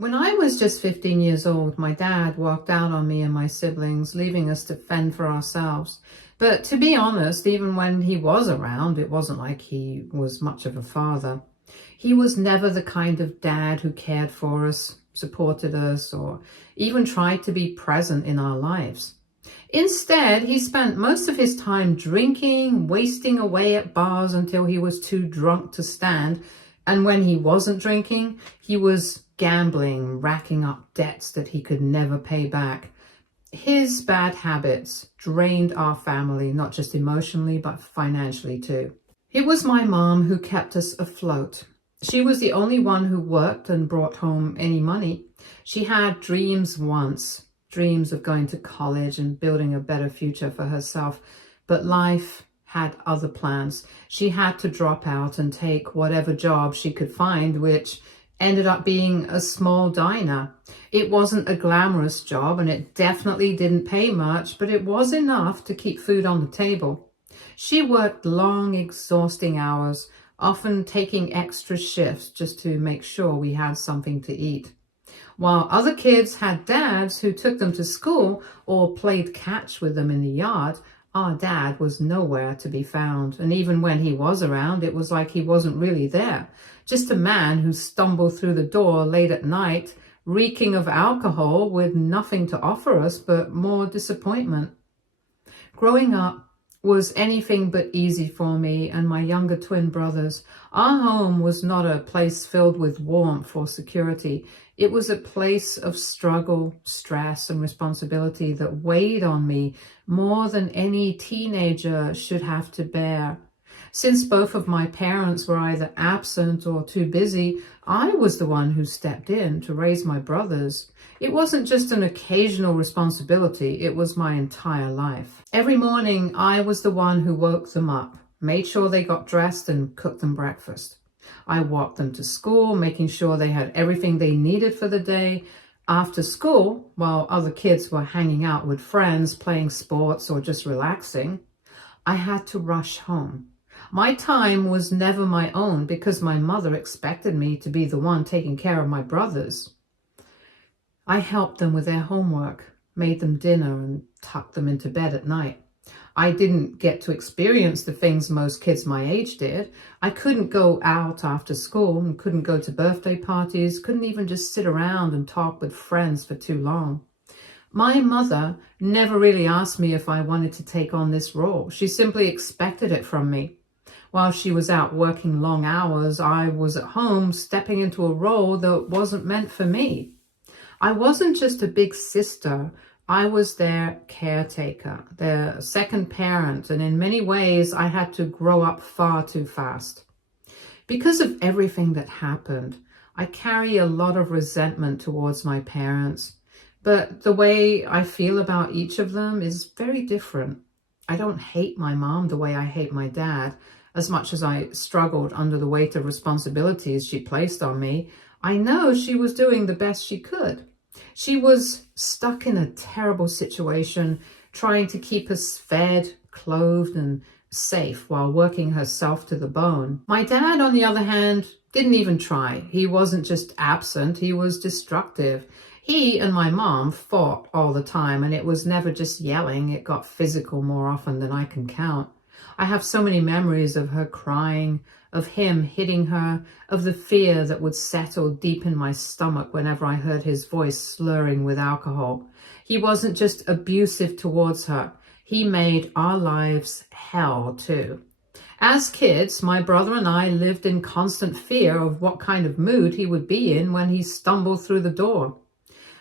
When I was just 15 years old, my dad walked out on me and my siblings, leaving us to fend for ourselves. But to be honest, even when he was around, it wasn't like he was much of a father. He was never the kind of dad who cared for us, supported us, or even tried to be present in our lives. Instead, he spent most of his time drinking, wasting away at bars until he was too drunk to stand. And when he wasn't drinking, he was gambling, racking up debts that he could never pay back. His bad habits drained our family, not just emotionally, but financially too. It was my mom who kept us afloat. She was the only one who worked and brought home any money. She had dreams once, dreams of going to college and building a better future for herself. But life had other plans. She had to drop out and take whatever job she could find, which ended up being a small diner. It wasn't a glamorous job and it definitely didn't pay much, but it was enough to keep food on the table. She worked long, exhausting hours, often taking extra shifts just to make sure we had something to eat. While other kids had dads who took them to school or played catch with them in the yard, our dad was nowhere to be found. And even when he was around, it was like he wasn't really there. Just a man who stumbled through the door late at night, reeking of alcohol with nothing to offer us but more disappointment. Growing up was anything but easy for me and my younger twin brothers. Our home was not a place filled with warmth or security. It was a place of struggle, stress, and responsibility that weighed on me more than any teenager should have to bear. Since both of my parents were either absent or too busy, I was the one who stepped in to raise my brothers. It wasn't just an occasional responsibility, it was my entire life. Every morning, I was the one who woke them up, made sure they got dressed and cooked them breakfast. I walked them to school, making sure they had everything they needed for the day. After school, while other kids were hanging out with friends, playing sports, or just relaxing, I had to rush home. My time was never my own because my mother expected me to be the one taking care of my brothers. I helped them with their homework, made them dinner, and tucked them into bed at night. I didn't get to experience the things most kids my age did. I couldn't go out after school and couldn't go to birthday parties, couldn't even just sit around and talk with friends for too long. My mother never really asked me if I wanted to take on this role. She simply expected it from me. While she was out working long hours, I was at home stepping into a role that wasn't meant for me. I wasn't just a big sister. I was their caretaker, their second parent, and in many ways I had to grow up far too fast. Because of everything that happened, I carry a lot of resentment towards my parents, but the way I feel about each of them is very different. I don't hate my mom the way I hate my dad. As much as I struggled under the weight of responsibilities she placed on me, I know she was doing the best she could. She was stuck in a terrible situation, trying to keep us fed, clothed, and safe while working herself to the bone. My dad, on the other hand, didn't even try. He wasn't just absent, he was destructive. He and my mom fought all the time, and it was never just yelling. It got physical more often than I can count. I have so many memories of her crying, of him hitting her, of the fear that would settle deep in my stomach whenever I heard his voice slurring with alcohol. He wasn't just abusive towards her. He made our lives hell too. As kids, my brother and I lived in constant fear of what kind of mood he would be in when he stumbled through the door.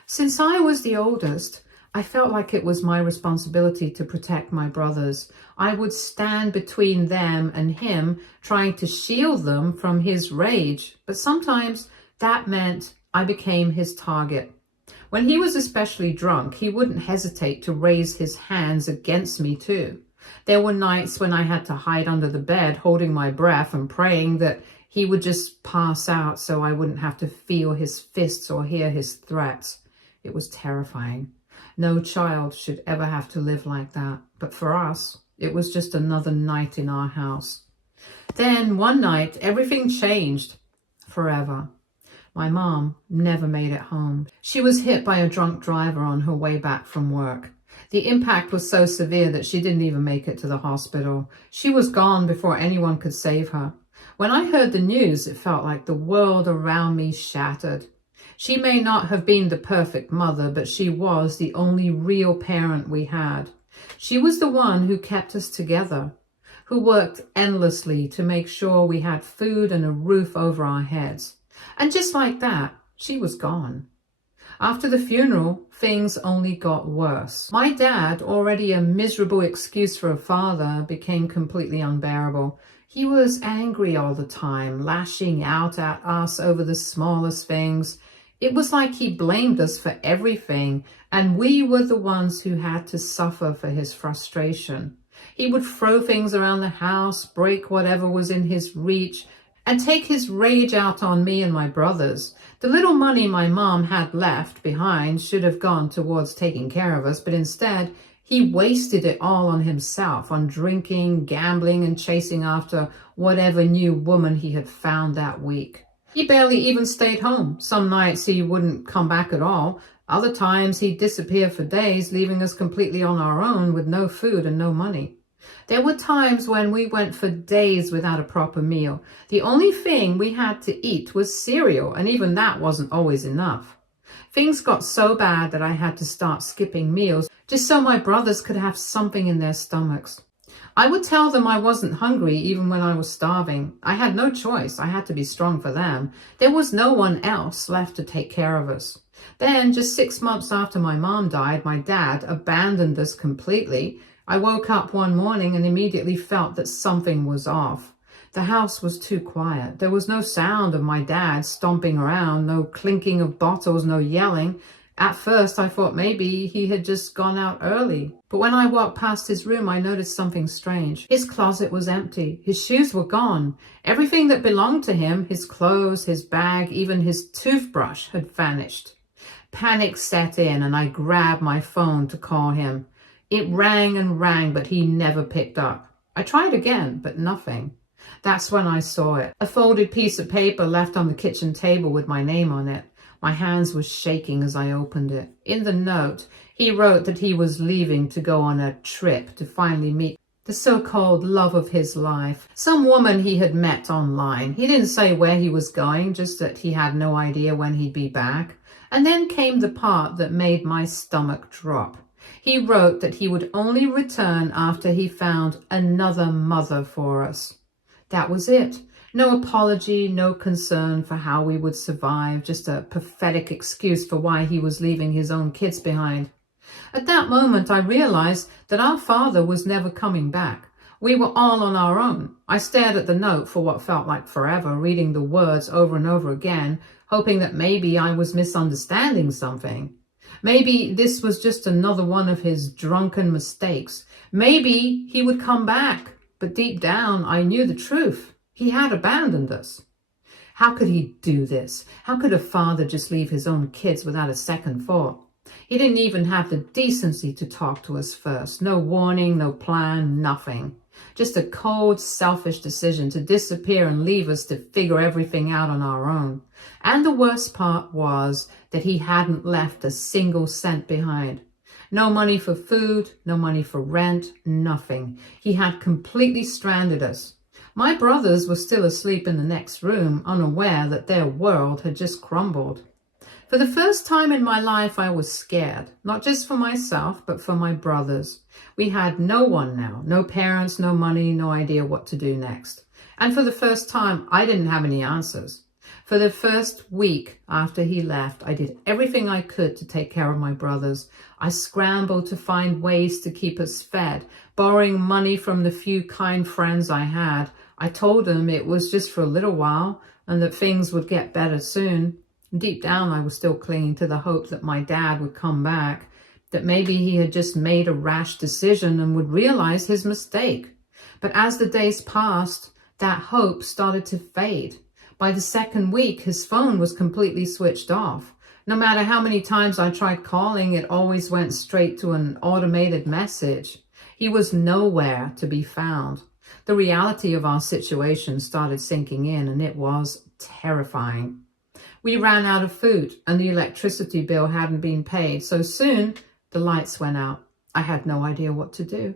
Since I was the oldest, I felt like it was my responsibility to protect my brothers. I would stand between them and him, trying to shield them from his rage. But sometimes that meant I became his target. When he was especially drunk, he wouldn't hesitate to raise his hands against me too. There were nights when I had to hide under the bed, holding my breath and praying that he would just pass out so I wouldn't have to feel his fists or hear his threats. It was terrifying. No child should ever have to live like that. But for us, it was just another night in our house. Then one night, everything changed forever. My mom never made it home. She was hit by a drunk driver on her way back from work. The impact was so severe that she didn't even make it to the hospital. She was gone before anyone could save her. When I heard the news, it felt like the world around me shattered. She may not have been the perfect mother, but she was the only real parent we had. She was the one who kept us together, who worked endlessly to make sure we had food and a roof over our heads. And just like that, she was gone. After the funeral, things only got worse. My dad, already a miserable excuse for a father, became completely unbearable. He was angry all the time, lashing out at us over the smallest things. It was like he blamed us for everything, and we were the ones who had to suffer for his frustration. He would throw things around the house, break whatever was in his reach, and take his rage out on me and my brothers. The little money my mom had left behind should have gone towards taking care of us, but instead, he wasted it all on himself, on drinking, gambling, and chasing after whatever new woman he had found that week. He barely even stayed home. Some nights he wouldn't come back at all. Other times he'd disappear for days, leaving us completely on our own with no food and no money. There were times when we went for days without a proper meal. The only thing we had to eat was cereal, and even that wasn't always enough. Things got so bad that I had to start skipping meals just so my brothers could have something in their stomachs. I would tell them I wasn't hungry even when I was starving. I had no choice. I had to be strong for them. There was no one else left to take care of us. Then, just 6 months after my mom died, my dad abandoned us completely. I woke up one morning and immediately felt that something was off. The house was too quiet. There was no sound of my dad stomping around, no clinking of bottles, no yelling. At first, I thought maybe he had just gone out early. But when I walked past his room, I noticed something strange. His closet was empty. His shoes were gone. Everything that belonged to him, his clothes, his bag, even his toothbrush had vanished. Panic set in and I grabbed my phone to call him. It rang and rang, but he never picked up. I tried again, but nothing. That's when I saw it. A folded piece of paper left on the kitchen table with my name on it. My hands were shaking as I opened it. In the note, he wrote that he was leaving to go on a trip to finally meet the so-called love of his life, some woman he had met online. He didn't say where he was going, just that he had no idea when he'd be back. And then came the part that made my stomach drop. He wrote that he would only return after he found another mother for us. That was it. No apology, no concern for how we would survive, just a pathetic excuse for why he was leaving his own kids behind. At that moment, I realized that our father was never coming back. We were all on our own. I stared at the note for what felt like forever, reading the words over and over again, hoping that maybe I was misunderstanding something. Maybe this was just another one of his drunken mistakes. Maybe he would come back. But deep down, I knew the truth. He had abandoned us. How could he do this? How could a father just leave his own kids without a second thought? He didn't even have the decency to talk to us first. No warning, no plan, nothing. Just a cold, selfish decision to disappear and leave us to figure everything out on our own. And the worst part was that he hadn't left a single cent behind. No money for food, no money for rent, nothing. He had completely stranded us. My brothers were still asleep in the next room, unaware that their world had just crumbled. For the first time in my life, I was scared, not just for myself, but for my brothers. We had no one now, no parents, no money, no idea what to do next. And for the first time, I didn't have any answers. For the first week after he left, I did everything I could to take care of my brothers. I scrambled to find ways to keep us fed, borrowing money from the few kind friends I had. I told them it was just for a little while and that things would get better soon. Deep down, I was still clinging to the hope that my dad would come back, that maybe he had just made a rash decision and would realize his mistake. But as the days passed, that hope started to fade. By the second week, his phone was completely switched off. No matter how many times I tried calling, it always went straight to an automated message. He was nowhere to be found. The reality of our situation started sinking in, and it was terrifying. We ran out of food and the electricity bill hadn't been paid, so soon the lights went out. I had no idea what to do.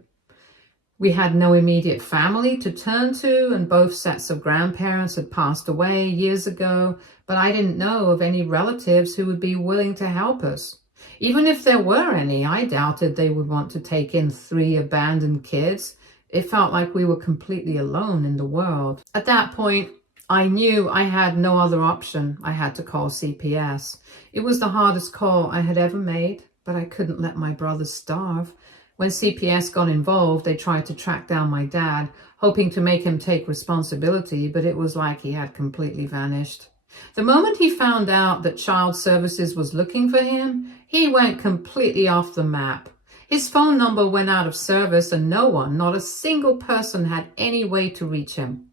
We had no immediate family to turn to, and both sets of grandparents had passed away years ago, but I didn't know of any relatives who would be willing to help us. Even if there were any, I doubted they would want to take in 3 abandoned kids. It felt like we were completely alone in the world. At that point, I knew I had no other option. I had to call CPS. It was the hardest call I had ever made, but I couldn't let my brothers starve. When CPS got involved, they tried to track down my dad, hoping to make him take responsibility, but it was like he had completely vanished. The moment he found out that Child Services was looking for him, he went completely off the map. His phone number went out of service and no one, not a single person, had any way to reach him.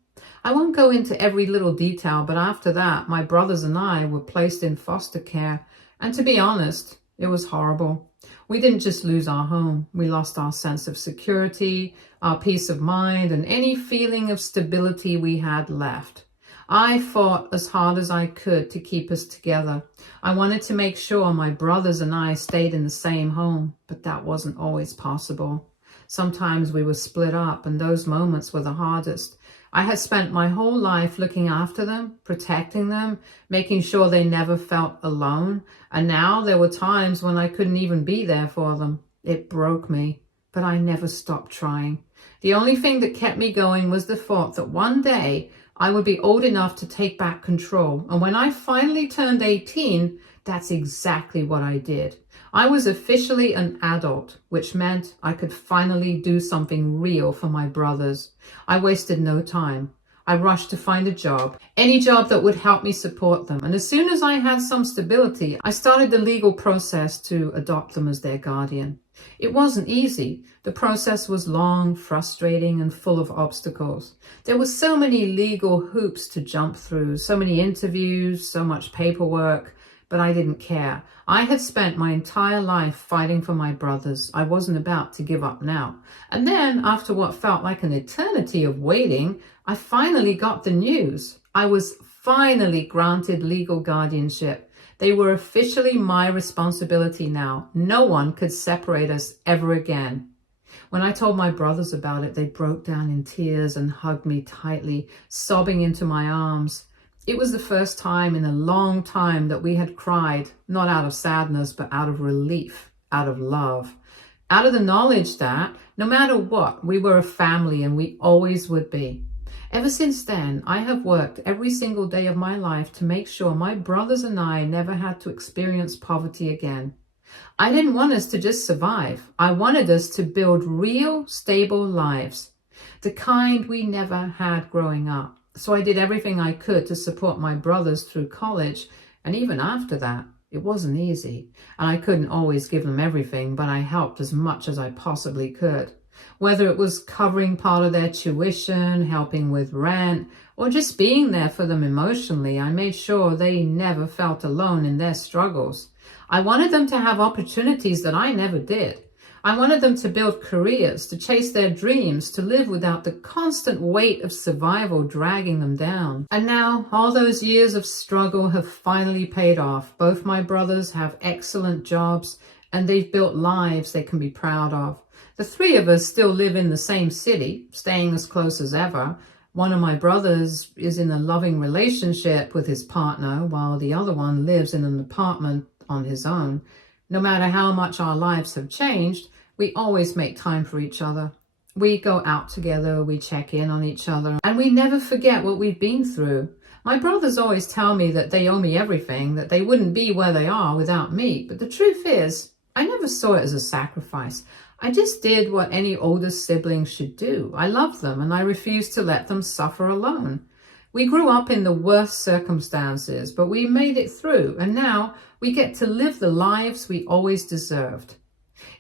I won't go into every little detail, but after that, my brothers and I were placed in foster care. And to be honest, it was horrible. We didn't just lose our home. We lost our sense of security, our peace of mind, and any feeling of stability we had left. I fought as hard as I could to keep us together. I wanted to make sure my brothers and I stayed in the same home, but that wasn't always possible. Sometimes we were split up, and those moments were the hardest. I had spent my whole life looking after them, protecting them, making sure they never felt alone, and now there were times when I couldn't even be there for them. It broke me, but I never stopped trying. The only thing that kept me going was the thought that one day I would be old enough to take back control. And when I finally turned 18, that's exactly what I did. I was officially an adult, which meant I could finally do something real for my brothers. I wasted no time. I rushed to find a job, any job that would help me support them. And as soon as I had some stability, I started the legal process to adopt them as their guardian. It wasn't easy. The process was long, frustrating, and full of obstacles. There were so many legal hoops to jump through, so many interviews, so much paperwork, but I didn't care. I had spent my entire life fighting for my brothers. I wasn't about to give up now. And then, after what felt like an eternity of waiting, I finally got the news. I was finally granted legal guardianship. They were officially my responsibility now. No one could separate us ever again. When I told my brothers about it, they broke down in tears and hugged me tightly, sobbing into my arms. It was the first time in a long time that we had cried, not out of sadness, but out of relief, out of love, out of the knowledge that no matter what, we were a family and we always would be. Ever since then, I have worked every single day of my life to make sure my brothers and I never had to experience poverty again. I didn't want us to just survive. I wanted us to build real, stable lives, the kind we never had growing up. So I did everything I could to support my brothers through college, and even after that, it wasn't easy. And I couldn't always give them everything, but I helped as much as I possibly could. Whether it was covering part of their tuition, helping with rent, or just being there for them emotionally, I made sure they never felt alone in their struggles. I wanted them to have opportunities that I never did. I wanted them to build careers, to chase their dreams, to live without the constant weight of survival dragging them down. And now, all those years of struggle have finally paid off. Both my brothers have excellent jobs, and they've built lives they can be proud of. The 3 of us still live in the same city, staying as close as ever. One of my brothers is in a loving relationship with his partner, while the other one lives in an apartment on his own. No matter how much our lives have changed, we always make time for each other. We go out together, we check in on each other, and we never forget what we've been through. My brothers always tell me that they owe me everything, that they wouldn't be where they are without me. But the truth is, I never saw it as a sacrifice. I just did what any older sibling should do. I love them, and I refused to let them suffer alone. We grew up in the worst circumstances, but we made it through, and now we get to live the lives we always deserved.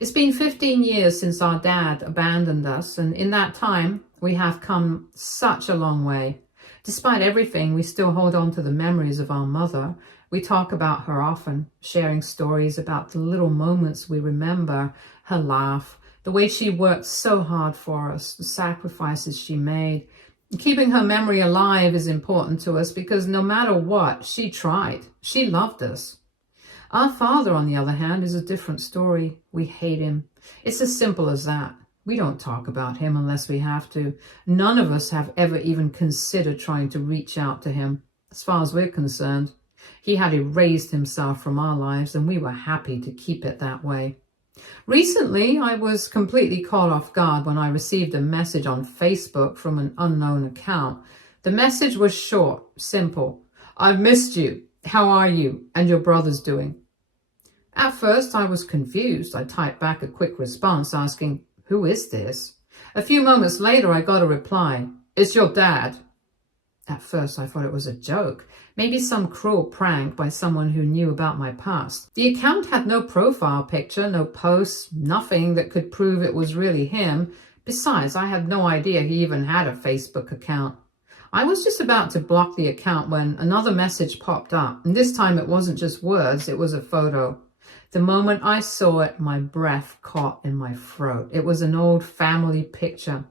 It's been 15 years since our dad abandoned us, and in that time, we have come such a long way. Despite everything, we still hold on to the memories of our mother. We talk about her often, sharing stories about the little moments we remember, her laugh, the way she worked so hard for us, the sacrifices she made. Keeping her memory alive is important to us because no matter what, she tried. She loved us. Our father, on the other hand, is a different story. We hate him. It's as simple as that. We don't talk about him unless we have to. None of us have ever even considered trying to reach out to him. As far as we're concerned, he had erased himself from our lives and we were happy to keep it that way. Recently, I was completely caught off guard when I received a message on Facebook from an unknown account. The message was short, simple. "I've missed you. How are you and your brother's doing?" At first, I was confused. I typed back a quick response asking, "Who is this?" A few moments later, I got a reply, "It's your dad." At first, I thought it was a joke, maybe some cruel prank by someone who knew about my past. The account had no profile picture, no posts, nothing that could prove it was really him. Besides, I had no idea he even had a Facebook account. I was just about to block the account when another message popped up, and this time it wasn't just words, it was a photo. The moment I saw it, my breath caught in my throat. It was an old family picture.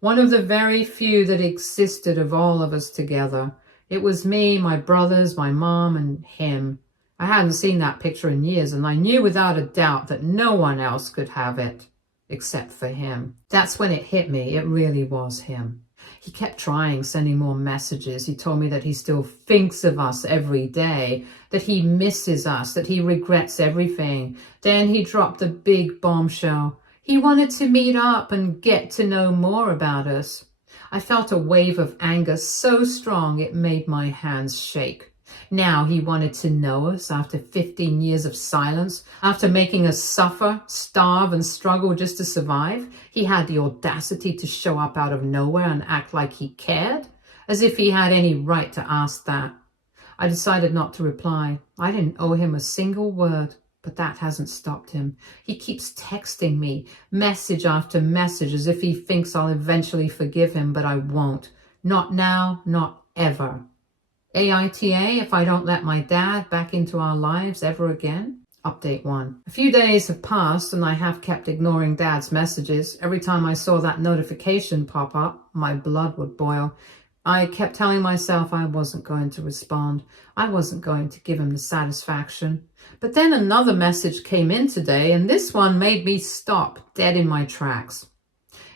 One of the very few that existed of all of us together. It was me, my brothers, my mom, and him. I hadn't seen that picture in years, and I knew without a doubt that no one else could have it, except for him. That's when it hit me. It really was him. He kept trying, sending more messages. He told me that he still thinks of us every day, that he misses us, that he regrets everything. Then he dropped a big bombshell. He wanted to meet up and get to know more about us. I felt a wave of anger so strong it made my hands shake. Now he wanted to know us after 15 years of silence, after making us suffer, starve, and struggle just to survive. He had the audacity to show up out of nowhere and act like he cared, as if he had any right to ask that. I decided not to reply. I didn't owe him a single word. But that hasn't stopped him. He keeps texting me, message after message, as if he thinks I'll eventually forgive him, but I won't. Not now, not ever. AITA, if I don't let my dad back into our lives ever again. Update 1. A few days have passed and I have kept ignoring Dad's messages. Every time I saw that notification pop up, my blood would boil. I kept telling myself I wasn't going to respond. I wasn't going to give him the satisfaction. But then another message came in today, and this one made me stop dead in my tracks.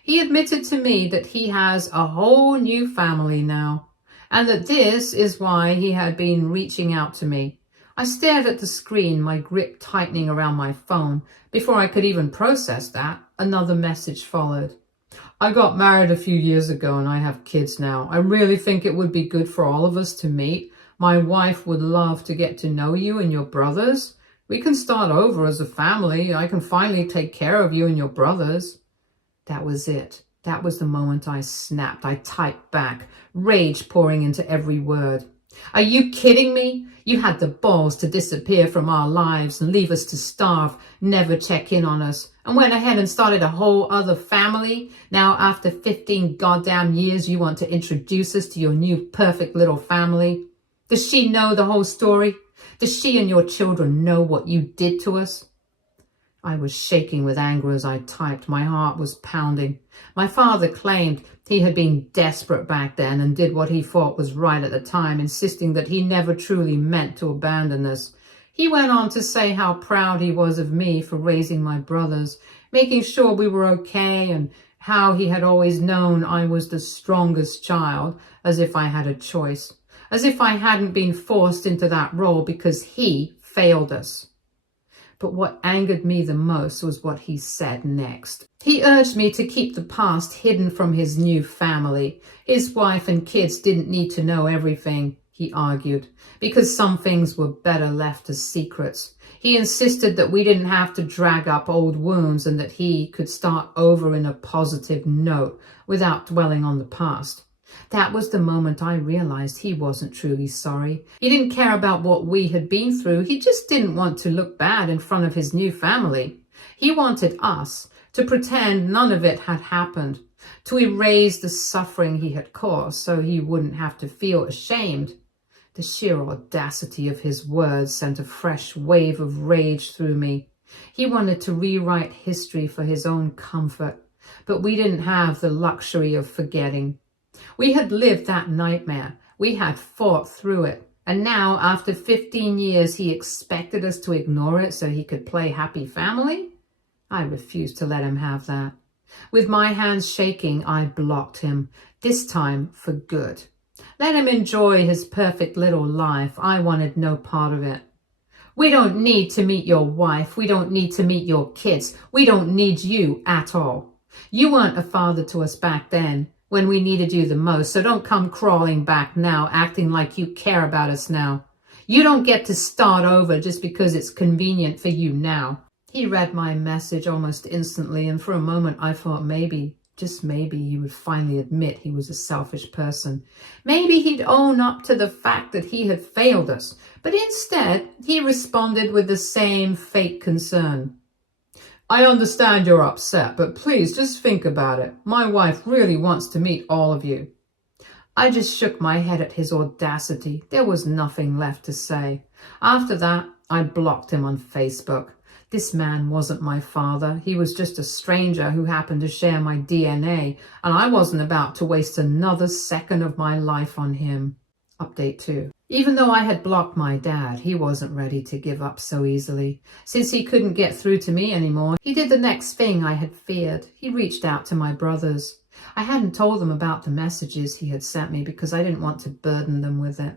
He admitted to me that he has a whole new family now, and that this is why he had been reaching out to me. I stared at the screen, my grip tightening around my phone. Before I could even process that, another message followed. "I got married a few years ago and I have kids now. I really think it would be good for all of us to meet. My wife would love to get to know you and your brothers. We can start over as a family. I can finally take care of you and your brothers." That was it. That was the moment I snapped. I typed back, rage pouring into every word. "Are you kidding me? You had the balls to disappear from our lives and leave us to starve, never check in on us, and went ahead and started a whole other family. Now, after 15 goddamn years, you want to introduce us to your new perfect little family? Does she know the whole story? Does she and your children know what you did to us?" I was shaking with anger as I typed. My heart was pounding. My father claimed he had been desperate back then and did what he thought was right at the time, insisting that he never truly meant to abandon us. He went on to say how proud he was of me for raising my brothers, making sure we were okay, and how he had always known I was the strongest child, as if I had a choice, as if I hadn't been forced into that role because he failed us. But what angered me the most was what he said next. He urged me to keep the past hidden from his new family. His wife and kids didn't need to know everything, he argued, because some things were better left as secrets. He insisted that we didn't have to drag up old wounds and that he could start over in a positive note without dwelling on the past. That was the moment I realized he wasn't truly sorry. He didn't care about what we had been through. He just didn't want to look bad in front of his new family. He wanted us to pretend none of it had happened, to erase the suffering he had caused so he wouldn't have to feel ashamed. The sheer audacity of his words sent a fresh wave of rage through me. He wanted to rewrite history for his own comfort, but we didn't have the luxury of forgetting. We had lived that nightmare. We had fought through it. And now, after 15 years, he expected us to ignore it so he could play happy family? I refused to let him have that. With my hands shaking, I blocked him, this time for good. Let him enjoy his perfect little life. I wanted no part of it. We don't need to meet your wife. We don't need to meet your kids. We don't need you at all. You weren't a father to us back then when we needed you the most, so don't come crawling back now, acting like you care about us now. You don't get to start over just because it's convenient for you now. He read my message almost instantly, and for a moment I thought maybe, just maybe, he would finally admit he was a selfish person. Maybe he'd own up to the fact that he had failed us. But instead, he responded with the same fake concern. I understand you're upset, but please just think about it. My wife really wants to meet all of you. I just shook my head at his audacity. There was nothing left to say. After that, I blocked him on Facebook. This man wasn't my father. He was just a stranger who happened to share my DNA, and I wasn't about to waste another second of my life on him. Update 2. Even though I had blocked my dad, he wasn't ready to give up so easily. Since he couldn't get through to me anymore, he did the next thing I had feared. He reached out to my brothers. I hadn't told them about the messages he had sent me because I didn't want to burden them with it.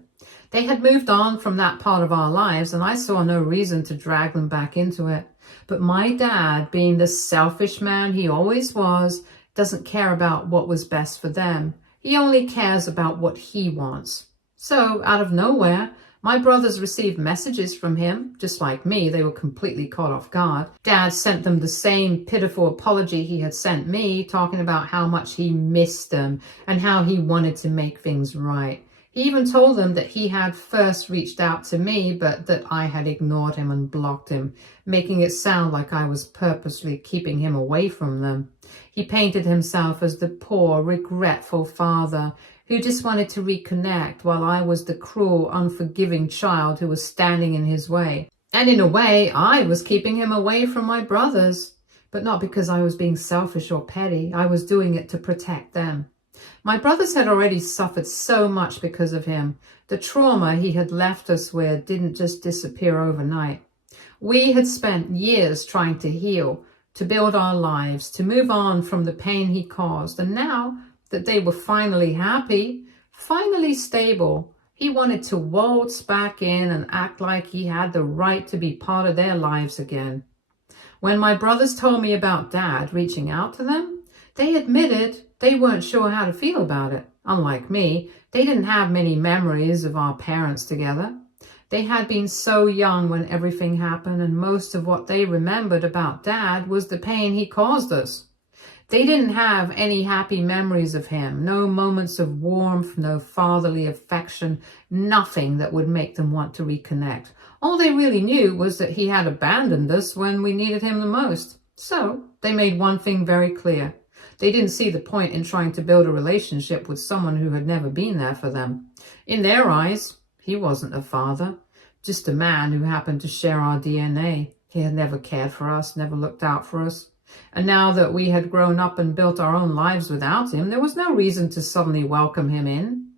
They had moved on from that part of our lives, and I saw no reason to drag them back into it. But my dad, being the selfish man he always was, doesn't care about what was best for them. He only cares about what he wants. So, out of nowhere, my brothers received messages from him. Just like me, they were completely caught off guard. Dad sent them the same pitiful apology he had sent me, talking about how much he missed them and how he wanted to make things right. He even told them that he had first reached out to me, but that I had ignored him and blocked him, making it sound like I was purposely keeping him away from them. He painted himself as the poor, regretful father who just wanted to reconnect, while I was the cruel, unforgiving child who was standing in his way. And in a way, I was keeping him away from my brothers. But not because I was being selfish or petty. I was doing it to protect them. My brothers had already suffered so much because of him. The trauma he had left us with didn't just disappear overnight. We had spent years trying to heal, to build our lives, to move on from the pain he caused. And now that they were finally happy, finally stable, he wanted to waltz back in and act like he had the right to be part of their lives again. When my brothers told me about Dad reaching out to them, they admitted they weren't sure how to feel about it. Unlike me, they didn't have many memories of our parents together. They had been so young when everything happened, and most of what they remembered about Dad was the pain he caused us. They didn't have any happy memories of him, no moments of warmth, no fatherly affection, nothing that would make them want to reconnect. All they really knew was that he had abandoned us when we needed him the most. So they made one thing very clear. They didn't see the point in trying to build a relationship with someone who had never been there for them. In their eyes, he wasn't a father, just a man who happened to share our DNA. He had never cared for us, never looked out for us. And now that we had grown up and built our own lives without him, there was no reason to suddenly welcome him in.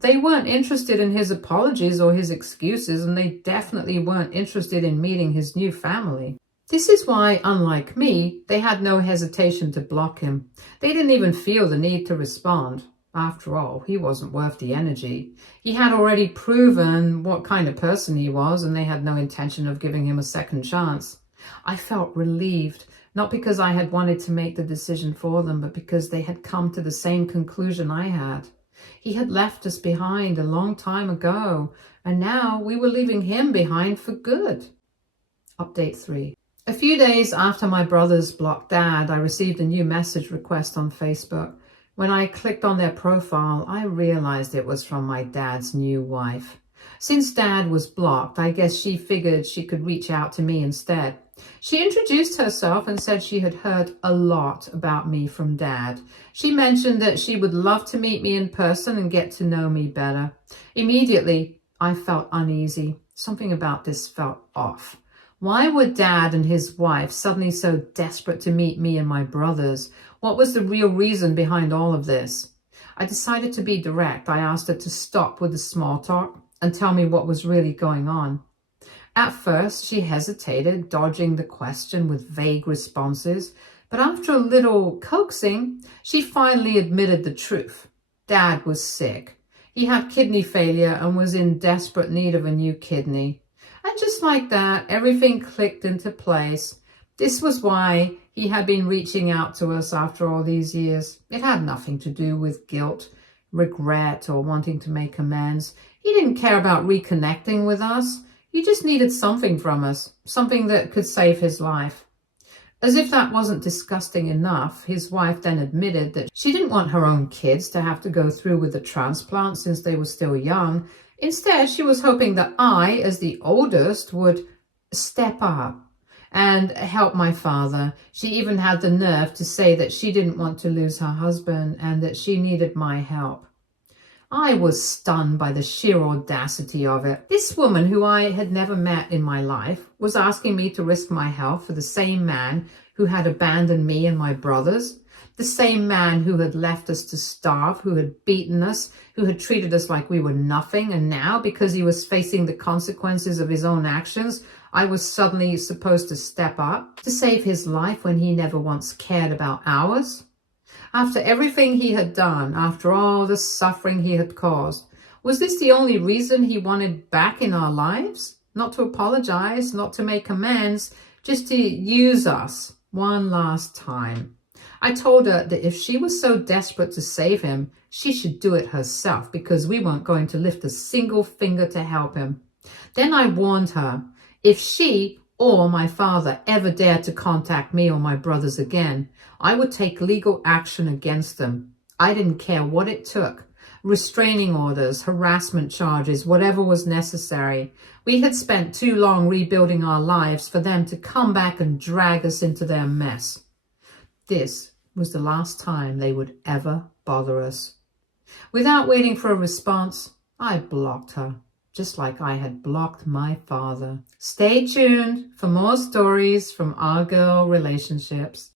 They weren't interested in his apologies or his excuses, and they definitely weren't interested in meeting his new family. This is why, unlike me, they had no hesitation to block him. They didn't even feel the need to respond. After all, he wasn't worth the energy. He had already proven what kind of person he was, and they had no intention of giving him a second chance. I felt relieved, not because I had wanted to make the decision for them, but because they had come to the same conclusion I had. He had left us behind a long time ago, and now we were leaving him behind for good. Update 3. A few days after my brothers blocked Dad, I received a new message request on Facebook. When I clicked on their profile, I realized it was from my dad's new wife. Since Dad was blocked, I guess she figured she could reach out to me instead. She introduced herself and said she had heard a lot about me from Dad. She mentioned that she would love to meet me in person and get to know me better. Immediately, I felt uneasy. Something about this felt off. Why were Dad and his wife suddenly so desperate to meet me and my brothers? What was the real reason behind all of this? I decided to be direct. I asked her to stop with the small talk and tell me what was really going on. At first, she hesitated, dodging the question with vague responses, but after a little coaxing, she finally admitted the truth. Dad was sick. He had kidney failure and was in desperate need of a new kidney. And just like that, everything clicked into place. This was why he had been reaching out to us after all these years. It had nothing to do with guilt, regret, or wanting to make amends. He didn't care about reconnecting with us. He just needed something from us, something that could save his life. As if that wasn't disgusting enough, his wife then admitted that she didn't want her own kids to have to go through with the transplant since they were still young. Instead, she was hoping that I, as the oldest, would step up and help my father. She even had the nerve to say that she didn't want to lose her husband and that she needed my help. I was stunned by the sheer audacity of it. This woman, who I had never met in my life, was asking me to risk my health for the same man who had abandoned me and my brothers, the same man who had left us to starve, who had beaten us, who had treated us like we were nothing, and now, because he was facing the consequences of his own actions, I was suddenly supposed to step up to save his life when he never once cared about ours. After everything he had done, after all the suffering he had caused, was this the only reason he wanted back in our lives? Not to apologize, not to make amends, just to use us one last time. I told her that if she was so desperate to save him, she should do it herself because we weren't going to lift a single finger to help him. Then I warned her, if she or my father ever dared to contact me or my brothers again, I would take legal action against them. I didn't care what it took. Restraining orders, harassment charges, whatever was necessary. We had spent too long rebuilding our lives for them to come back and drag us into their mess. This was the last time they would ever bother us. Without waiting for a response, I blocked her, just like I had blocked my father. Stay tuned for more stories from our girl relationships.